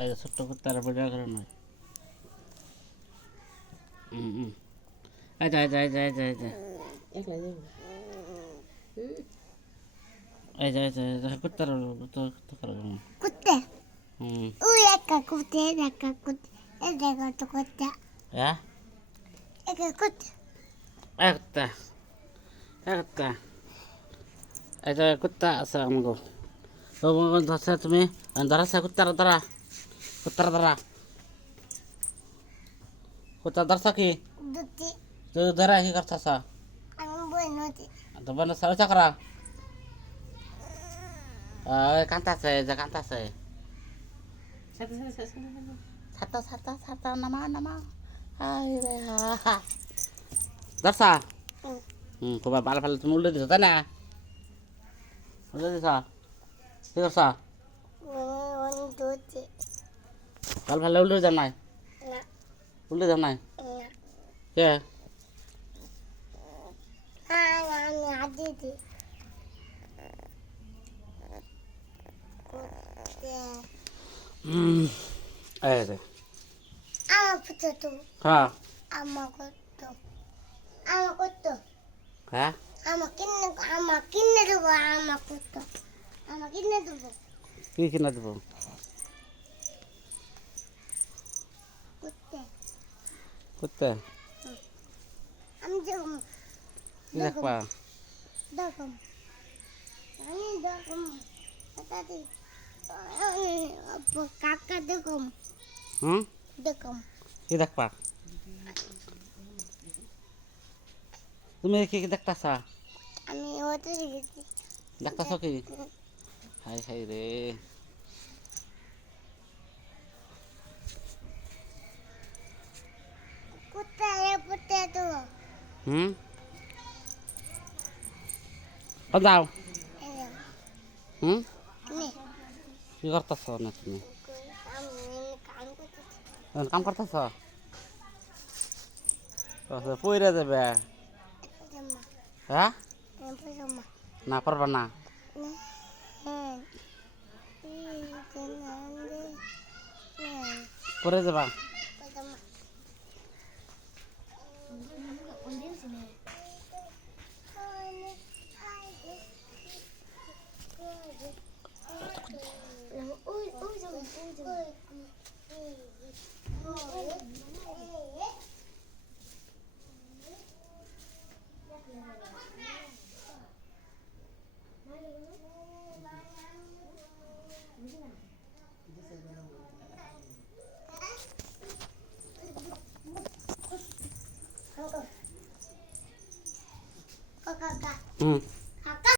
এই ছোট্ট কুত্তার ভিডিও করে নয় হুম হুম এই যে এই যে এই যে এই যে এই যে। একলা যাব এই যে এই যে। এই যে কুত্তার কুত্তা কুত্তা করে কেমন কুত্তে? হুম। ওই একটা কুত্তে একটা কুত্তে এই তো কুত্তে। হ্যাঁ? একটা কুত্তা। এই যে কুত্তা আছে আমাকে ধরছে তুমি? ধরাছে কুত্তার ধরা। কুত্তার ধরা কুত্তা ধরছ কি? দুটি। তুই ধরা কি করছস আমি বই নদী তো বনে সারা চাকরা? কান্তাছে যে কান্তাছে সাথে সাথে সাথে সাথে ছাতা ছাতা ছাতা নামা নামা। হাই রে হা ধরছা হুম। খুব ভালো ভালো তুমি উল্টে দিছো তাই না? উল্টে দিছ? কি করছা আমি দুটি ভালো ভালো উল্টে যাও নাই? উল্টে যাও নাই? কে? হ্যাঁ। হ্যাঁ? হ্যাঁ কিনে দেবো কিনে দেবো কি কিনে দেবো কুত্তে করতে? আমি দেখুন। কি দেখবা? দেখুন। আমি দেখুন। দাদি কাকা দেখুন। হুম? দেখুন। কি দেখবা? তুমি কি কি দেখতাছা? আমি গেছি দেখতাছ কি? হাই হাই রে। হুম ও যাও হুম নে কি করতেছ না তুমি? কাম করতেছি? করতেছ পইরা যাবে। হ্যাঁ? জামা না পারবা না। হ্যাঁ। হ্যাঁ। পরে যাবা জামা ওই ওই যাও ওই যাও কাকা হুম